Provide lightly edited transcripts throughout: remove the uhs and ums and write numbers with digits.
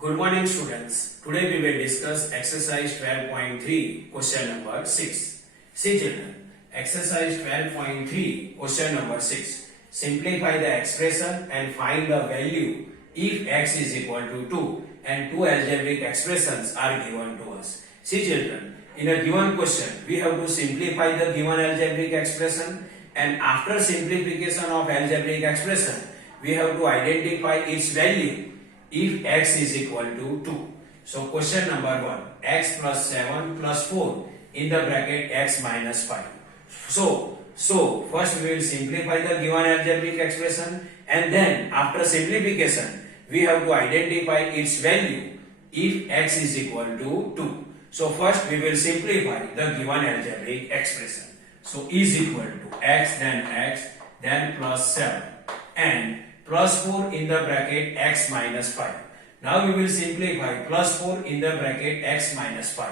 Good morning students. Today we will discuss exercise 12.3 question number 6. See children, exercise 12.3 question number 6. Simplify the expression and find the value if x is equal to 2 and two algebraic expressions are given to us. See children, in a given question we have to simplify the given algebraic expression, and after simplification of algebraic expression we have to identify its value if x is equal to 2. So question number 1, x plus 7 plus 4 in the bracket x minus 5. So first we will simplify the given algebraic expression, and then after simplification we have to identify its value if x is equal to 2. So first we will simplify the given algebraic expression. So is equal to x, then plus 7 and plus 4 in the bracket x minus 5. Now we will simplify plus 4 in the bracket x minus 5.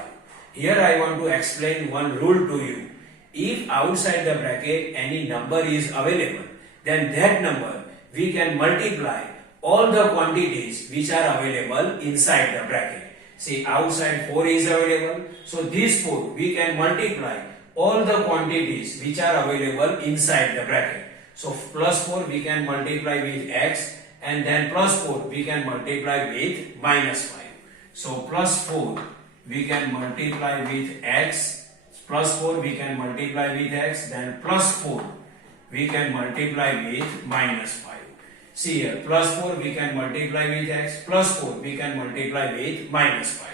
Here I want to explain one rule to you. If outside the bracket any number is available, then that number we can multiply all the quantities which are available inside the bracket. See, outside 4 is available, so this 4 we can multiply all the quantities which are available inside the bracket. So plus 4 we can multiply with x, and then plus 4 we can multiply with minus 5. So plus 4 we can multiply with x, plus 4 we can multiply with x, then plus 4 we can multiply with minus 5. See here, plus 4 we can multiply with x, plus 4 we can multiply with minus 5.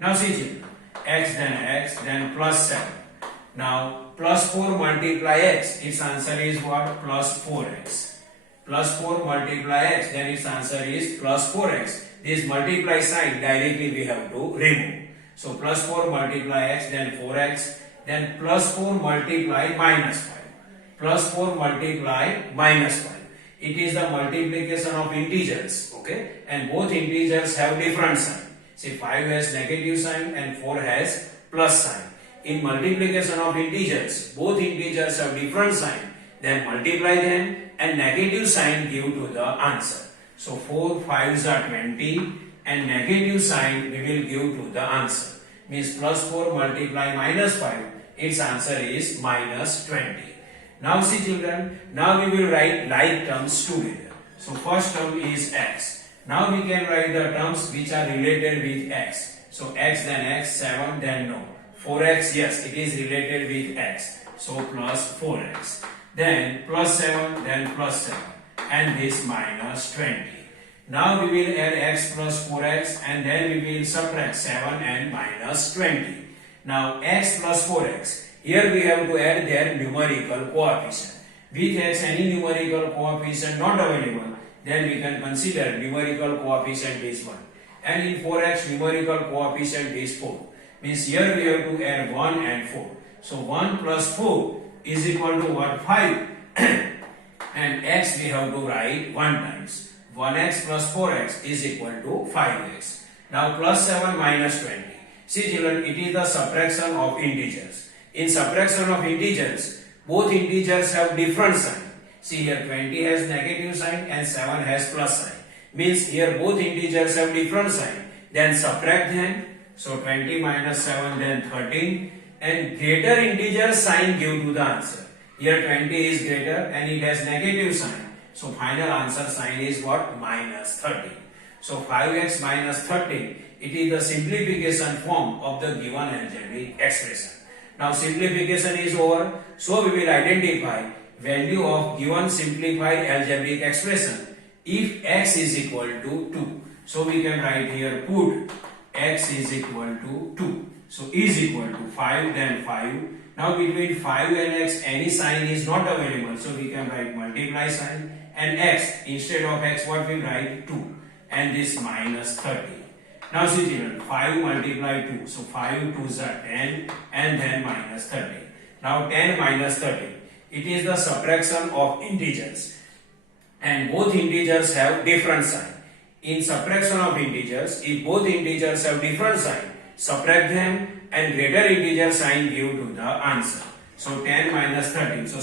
Now see children, x, then plus 7. Now plus 4 multiply x, its answer is what? Plus 4x. Plus 4 multiply x, then its answer is plus 4x. This multiply sign directly we have to remove. So plus 4 multiply x, then 4x, then plus 4 multiply minus 5. Plus 4 multiply minus 5. It is the multiplication of integers, okay? And both integers have different sign. See, 5 has negative sign and 4 has plus sign. In multiplication of integers, both integers have different sign, then multiply them and negative sign give to the answer. So 4 5s are 20 and negative sign we will give to the answer. Means plus 4 multiply minus 5, its answer is minus 20. Now see children, now we will write like terms together. So first term is x. Now we can write the terms which are related with x. So x, then x, 7, then no. 4x, yes, it is related with x. So plus 4x. Then plus 7, then plus 7. And this minus 20. Now we will add x plus 4x, and then we will subtract 7 and minus 20. Now x plus 4x. Here we have to add their numerical coefficient. With x any numerical coefficient not available, then we can consider numerical coefficient is 1. And in 4x numerical coefficient is 4. Means here we have to add 1 and 4. So 1 plus 4 is equal to what? 5. And x we have to write 1 times. 1x plus 4x is equal to 5x. Now plus 7 minus 20. See children, it is the subtraction of integers. In subtraction of integers, both integers have different sign. See here, 20 has negative sign and 7 has plus sign. Means here both integers have different sign. Then subtract them. So 20 minus 7, then 13. And greater integer sign give to the answer. Here 20 is greater and it has negative sign. So final answer sign is what? Minus 13. So 5x minus 13, it is the simplification form of the given algebraic expression. Now simplification is over. So we will identify value of given simplified algebraic expression if x is equal to 2. So we can write here put x is equal to 2. So is equal to 5, then 5. Now between 5 and x any sign is not available. So we can write multiply sign, and x instead of x what we write? 2. And this minus 30. Now see children, 5 multiply 2. So 5 2s are 10 and then minus 30. Now 10 minus 30. It is the subtraction of integers. And both integers have different sign. In subtraction of integers, if both integers have different sign, subtract them and greater integer sign give to the answer. So 10 minus 13. So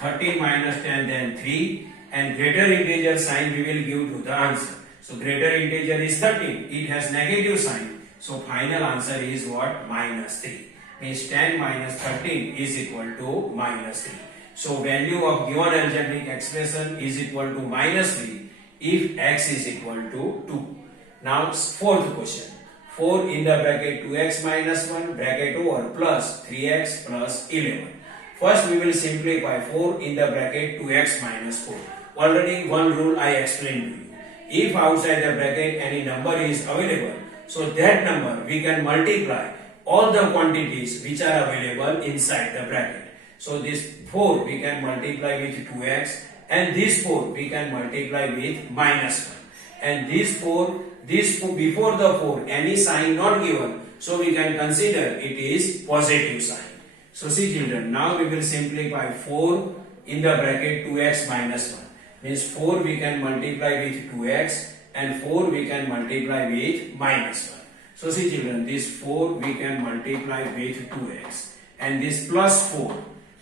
13 minus 10, then 3, and greater integer sign we will give to the answer. So greater integer is 13. It has negative sign. So final answer is what? Minus 3. Means 10 minus 13 is equal to minus 3. So value of given algebraic expression is equal to minus 3 if x is equal to 2. Now fourth question. 4 in the bracket 2x minus 1 bracket over plus 3x plus 11. First we will simplify 4 in the bracket 2x minus 4. Already one rule I explained to you. If outside the bracket any number is available, so that number we can multiply all the quantities which are available inside the bracket. So this 4 we can multiply with 2x and this 4 we can multiply with minus 1. And this 4 before the 4 any sign not given, so we can consider it is positive sign. So see children, now we will simplify 4 in the bracket 2x minus 1. Means 4 we can multiply with 2x and 4 we can multiply with minus 1. So see children, this 4 we can multiply with 2x and this plus 4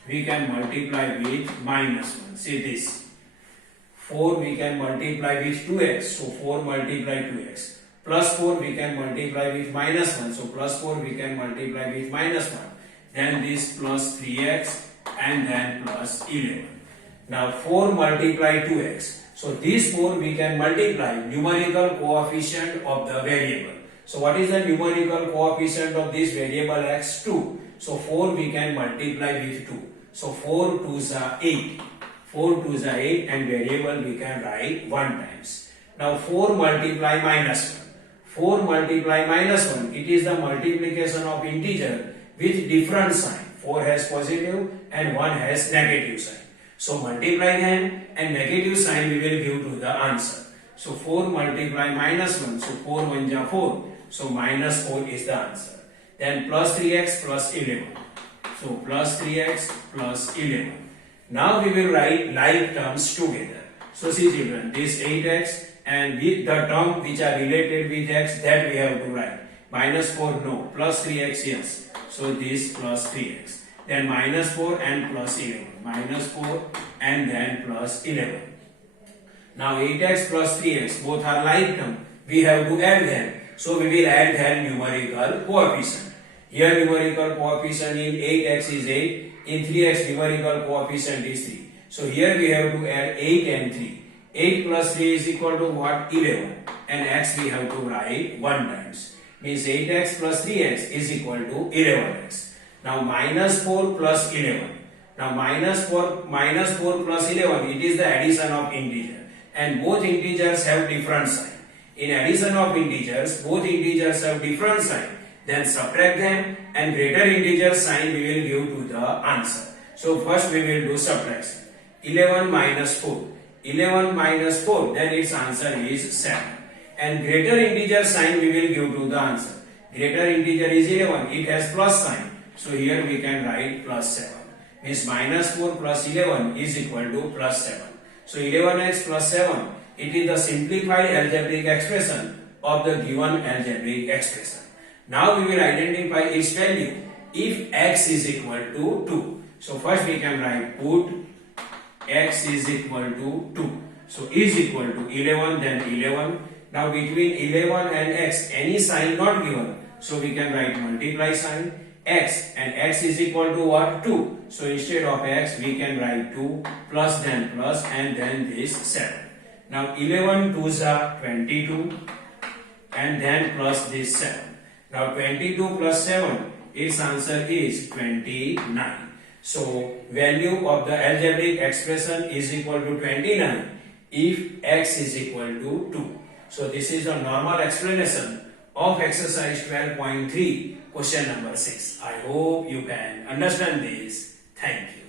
we can multiply with minus 1. See this 4 we can multiply with 2x, so 4 multiply 2x. Plus 4 we can multiply with minus 1, so plus 4 we can multiply with minus 1. Then this plus 3x and then plus 11. Now 4 multiply 2x. So this 4 we can multiply numerical coefficient of the variable. So what is the numerical coefficient of this variable x? 2. So 4 we can multiply with 2. So 4 2s are 8. 4 2s are 8 and variable we can write 1 times. Now 4 multiply minus 1. 4 multiply minus 1. It is the multiplication of integer with different sign. 4 has positive and 1 has negative sign. So multiply them and negative sign we will give to the answer. So 4 multiply minus 1. So 4 1 ja 4. So minus 4 is the answer. Then plus 3x plus 11. So plus 3x plus 11. Now we will write like terms together. So see children, this 8x and with the term which are related with x, that we have to write. Minus 4 no, plus 3x yes. So this plus 3x. Then minus 4 and plus 11. Minus 4 and then plus 11. Now 8x plus 3x both are like term. We have to add them. So we will add their numerical coefficient. Here numerical coefficient in 8x is 8. In 3x numerical coefficient is 3. So here we have to add 8 and 3. 8 plus 3 is equal to what? 11. And x we have to write 1 times. Means 8x plus 3x is equal to 11x. Now minus 4 plus 11. Now minus 4 plus 11, it is the addition of integer. And both integers have different sign. In addition of integers, both integers have different sign. Then subtract them and greater integer sign we will give to the answer. So first we will do subtraction. 11 minus 4. 11 minus 4, then its answer is 7. And greater integer sign we will give to the answer. Greater integer is 11, it has plus sign. So here we can write plus 7. Means minus 4 plus 11 is equal to plus 7. So 11x plus 7, it is the simplified algebraic expression of the given algebraic expression. Now we will identify its value if x is equal to 2. So first we can write put x is equal to 2. So is equal to 11 then 11. Now between 11 and x any sign not given. So we can write multiply sign x and x is equal to what? 2. So instead of x we can write 2 plus and then this 7. Now 11 2s are 22 and then plus this 7. Now 22 plus 7, its answer is 29. So value of the algebraic expression is equal to 29 if x is equal to 2. So this is a normal explanation of exercise 12.3 question number 6. I hope you can understand this. Thank you.